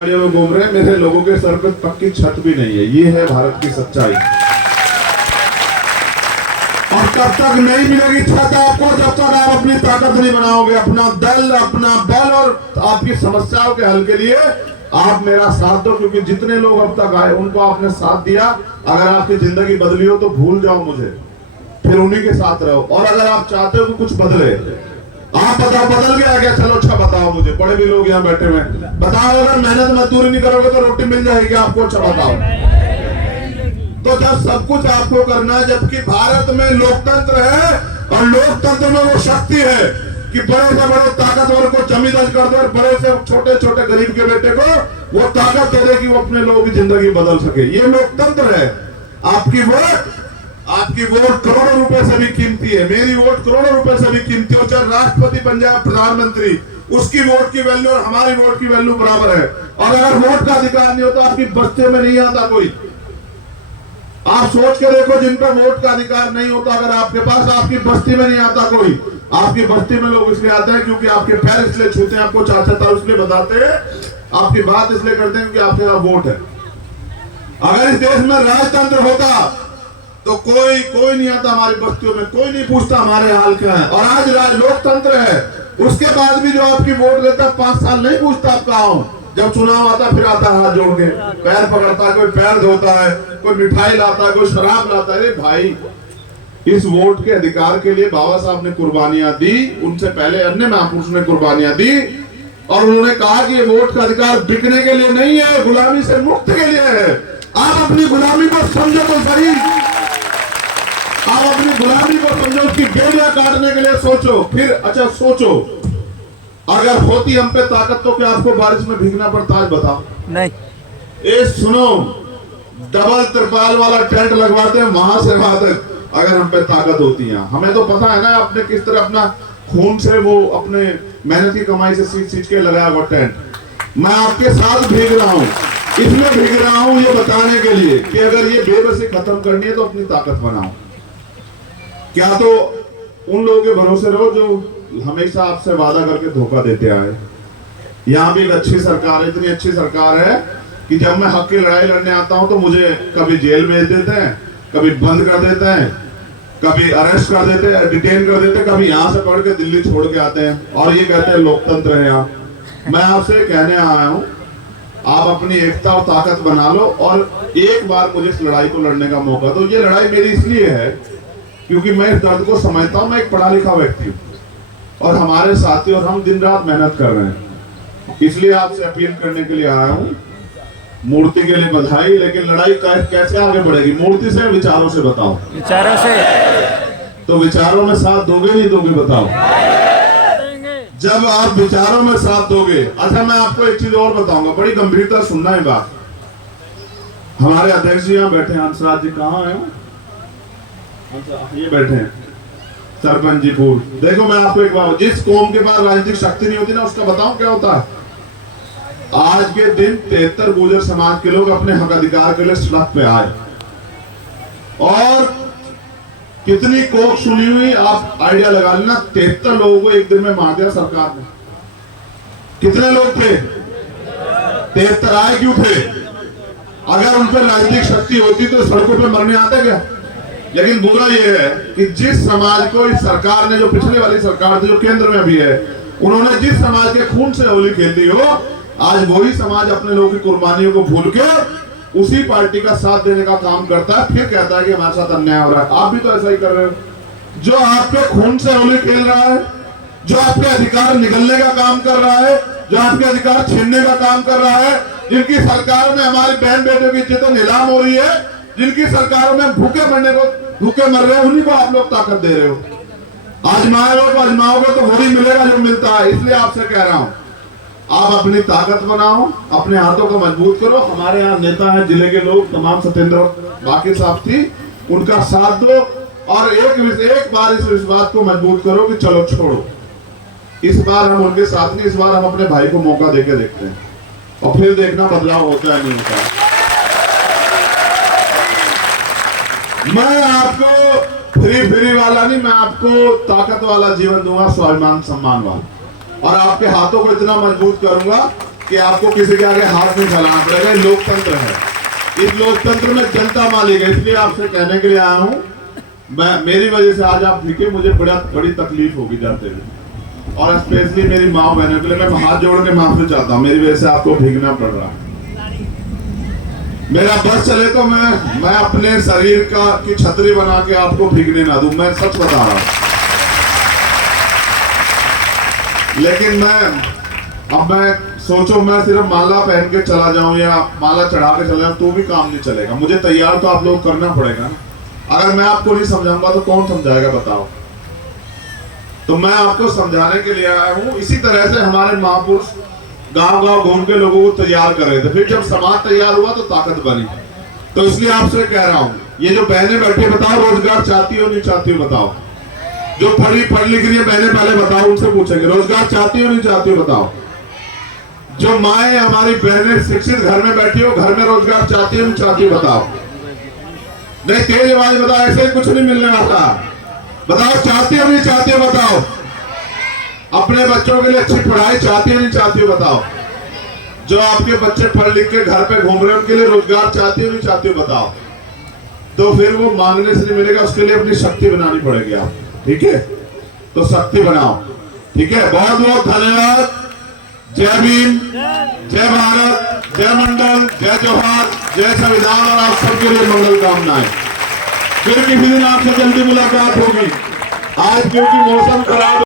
में घूम रहे हैं, मेरे लोगों के सर पे पक्की छत भी नहीं है। ये है भारत की सच्चाई। और तब तक नहीं मिलेगी छत आपको जब तक आप अपनी ताकत नहीं बनाओगे, अपना दल, अपना बल और आपकी समस्याओं के हल के लिए आप मेरा साथ दो। क्योंकि जितने लोग अब तक आए उनको आपने साथ दिया। अगर आपकी जिंदगी बदली हो तो भूल जाओ मुझे, फिर उन्हीं के साथ रहो। और अगर आप चाहते हो कि कुछ बदले, आप बताओ बदल गया क्या? चलो अच्छा बताओ मुझे, बड़े भी लोग यहाँ बैठे हुए, बताओ अगर मेहनत मजदूरी नहीं करोगे तो रोटी मिल जाएगी आपको? अच्छा बताओ। तो जब सब कुछ आपको करना है, जबकि भारत में लोकतंत्र है और लोकतंत्र में वो शक्ति है कि बड़े से बड़े ताकतवर को जमींदार कर दे और बड़े से छोटे छोटे गरीब के बेटे को वो ताकत दे दे कि वो अपने लोगों की जिंदगी बदल सके। ये लोकतंत्र है। आपकी वोट करोड़ों रुपए से भी कीमती है, मेरी वोट करोड़ों रुपए से भी कीमती है। चाहे राष्ट्रपति बन जाए, प्रधानमंत्री, उसकी वोट की वैल्यू और हमारी वोट की वैल्यू बराबर है। और अगर वोट का अधिकार नहीं होता, आपकी बस्ती में नहीं आता कोई। आप सोच के देखो, जिन पर वोट का अधिकार नहीं होता, अगर आपके पास, आपकी बस्ती में नहीं आता कोई। आपकी बस्ती में लोग इसलिए आते हैं क्योंकि आपके पैर इसलिए छूते हैं, आपको चाचा ताऊ इसलिए बताते हैं, आपकी बात इसलिए करते हैं क्योंकि आपके पास वोट है। अगर इस देश में राजतंत्र होता तो कोई नहीं आता हमारी बस्तियों में, कोई नहीं पूछता हमारे हाल क्या है। और आज लोकतंत्र है, उसके बाद भी जो आपकी वोट देता 5 साल नहीं पूछता आप कहाँ हो। जब चुनाव आता फिर आता हाथ जोड़ के, पैर पकड़ता है, कोई पैर धोता है, कोई मिठाई लाता है, कोई शराब लाता है। अरे भाई, इस वोट के अधिकार के लिए बाबा साहब ने कुर्बानियां दी, उनसे पहले अन्य महापुरुष ने कुर्बानियां दी। और उन्होंने कहा कि ये वोट का अधिकार बिकने के लिए नहीं है, गुलामी से मुक्त के लिए है। आप अपनी गुलामी को समझो तो सही, आप अपनी गुलामी को समझो, उसकी बेड़ियां काटने के लिए सोचो। फिर अच्छा सोचो, अगर होती हम पे ताकत तो क्या आपको बारिश में भीगना पड़ता? आज बताओ। नहीं। ए सुनो, डबल त्रिपाल वाला टेंट लगवाते हैं वहां से वहां तक, अगर हम पे ताकत होती है। हमें तो पता है ना आपने किस तरह अपना खून से, वो अपने मेहनत की कमाई से सींच के लगाया वो टेंट। मैं आपके साथ भीग रहा हूँ, इसमें भीग रहा हूँ ये बताने के लिए कि अगर ये बेबसी खत्म करनी है तो अपनी ताकत बनाओ। क्या तो उन लोगों के भरोसे रहो जो हमेशा आपसे वादा करके धोखा देते आए। यहाँ भी एक अच्छी सरकार है, इतनी अच्छी सरकार है कि जब मैं हक की लड़ाई लड़ने आता हूँ तो मुझे कभी जेल भेज देते हैं, कभी बंद कर देते हैं, कभी अरेस्ट कर देते हैं, डिटेन कर देते हैं, कभी यहाँ से पढ़ के दिल्ली छोड़ के आते हैं और ये कहते हैं लोकतंत्र है यहाँ। मैं आपसे कहने आया हूँ, आप अपनी एकता और ताकत बना लो और एक बार मुझे इस लड़ाई को लड़ने का मौका दो। ये लड़ाई मेरी इसलिए है क्योंकि मैं इस दर्द को समझता हूँ। मैं एक पढ़ा लिखा व्यक्ति हूँ और हमारे साथी और हम दिन रात मेहनत कर रहे हैं, इसलिए आपसे अपील करने के लिए आया हूँ। मूर्ति के लिए बधाई, लेकिन लड़ाई कैसे आगे बढ़ेगी? मूर्ति से, विचारों से? बताओ। विचारों से। तो विचारों में साथ दोगे नहीं दोगे? बताओ। जब आप विचारों में साथ दोगे। अच्छा, मैं आपको एक चीज और बताऊंगा, बड़ी गंभीरता सुनना है बात। हमारे अध्यक्ष जी यहाँ बैठे हैं, हंसराज जी कहाँ है? ये बैठे हैं, सरपंच जी पूर्व। देखो मैं आपको एक बात, जिस कौम के पास राजनीतिक शक्ति नहीं होती ना, उसका बताऊं क्या होता है? आज के दिन 73 गुर्जर समाज के लोग अपने हक अधिकार के लिए सड़क पे आए और कितनी कोक सुनी हुई, आप आइडिया लगा लेना। 73 लोगों को एक दिन में मार दिया सरकार ने। कितने लोग थे? 73। आए क्यों थे? अगर उन पर राजनीतिक शक्ति होती तो सड़कों पे मरने आते क्या? लेकिन बुरा ये है कि जिस समाज को इस सरकार ने, जो पिछले वाली सरकार थी, जो केंद्र में भी है, उन्होंने जिस समाज के खून से होली खेली हो, आज वही समाज अपने लोगों की कुर्बानियों को भूल के उसी पार्टी का साथ देने का काम करता है, फिर कहता है कि हमारे साथ अन्याय हो रहा है। आप भी तो ऐसा ही कर रहे हो। जो आपके खून से होली खेल रहा है, जो आपके अधिकार निगलने का काम कर रहा है, जो आपके अधिकार छीनने का काम कर रहा है, जिनकी सरकारों में हमारी बहन बेटों की इज्जतें नीलाम हो रही है, जिनकी सरकारों में भूखे मर रहे हैं, उन्हीं को आप लोग ताकत दे रहे हो। आजमाओगे तो वही मिलेगा जो मिलता है। इसलिए आपसे कह रहा हूं, आप अपनी ताकत बनाओ, अपने हाथों को मजबूत करो। हमारे यहाँ नेता हैं, जिले के लोग तमाम, सत्येंद्र बाकी साहब थी, उनका साथ दो और एक बार इस बात को मजबूत करो कि चलो छोड़ो, इस बार हम उनके साथ नहीं, इस बार हम अपने भाई को मौका देके देखते हैं और फिर देखना बदलाव होता है नहीं होता। मैं आपको फ्री वाला नहीं, मैं आपको ताकत वाला जीवन दूंगा, स्वाभिमान सम्मान वाला। और आपके हाथों को इतना मजबूत करूंगा कि आपको किसी के आगे हाथ नहीं फैलाना पड़ेगा। लोकतंत्र है, इस लोकतंत्र में जनता मालिक है। इसलिए आपसे कहने के लिए आया हूँ, मैं मेरी वजह से आज आप भीगे, मुझे बड़ी तकलीफ होगी जाते हुए, और स्पेशली मेरी माँ बहनों के लिए मैं हाथ जोड़ के माफी चाहता हूँ, मेरी वजह से आपको भीगना पड़ रहा है। मेरा बस चले तो मैं अपने शरीर की छतरी बना के आपको भीगने ना दूं, मैं सच बता रहा हूं। लेकिन मैं सोचो मैं सिर्फ माला पहन के चला जाऊं या माला चढ़ा के चला जाऊं तो भी काम नहीं चलेगा, मुझे तैयार तो आप लोग करना पड़ेगा ना। अगर मैं आपको नहीं समझाऊंगा तो कौन समझाएगा बताओ। तो मैं आपको समझाने के लिए आया हूं। इसी तरह से हमारे महापुरुष गांव गांव घूम के लोगों को तैयार कर रहे थे, फिर जब समाज तैयार हुआ तो ताकत बनी। तो इसलिए आपसे कह रहा हूं, ये जो बहनें बैठी बताओ रोजगार चाहती हो नहीं चाहती हो बताओ। जो पढ़ लिख रही है बहनें पहले बताओ, उनसे पूछेंगे रोजगार चाहती हो नहीं चाहती हो बताओ। जो माए हमारी बहनें शिक्षित घर में बैठी हो, घर में रोजगार चाहती हो नहीं चाहती हो बताओ। नहीं तेज आवाज बताओ, ऐसे कुछ नहीं मिलने वाला। बताओ चाहती हो नहीं चाहती हो बताओ। अपने बच्चों के लिए अच्छी पढ़ाई चाहती हो नहीं चाहती हो बताओ। जो आपके बच्चे पढ़ लिख के घर पे घूम रहे हैं उनके लिए रोजगार चाहती हो नहीं चाहती हो बताओ। तो फिर वो मांगने से नहीं मिलेगा, उसके लिए अपनी शक्ति बनानी पड़ेगी आप, ठीक है। तो शक्ति बनाओ, ठीक है। बहुत बहुत धन्यवाद। जय भीम, जय भारत, जय मंडल, जय जोहार, जय संविधान, और आप सबके लिए मंगल कामनाएं। फिर किसी दिन आपसे जल्दी मुलाकात होगी। आज क्योंकि मौसम खराब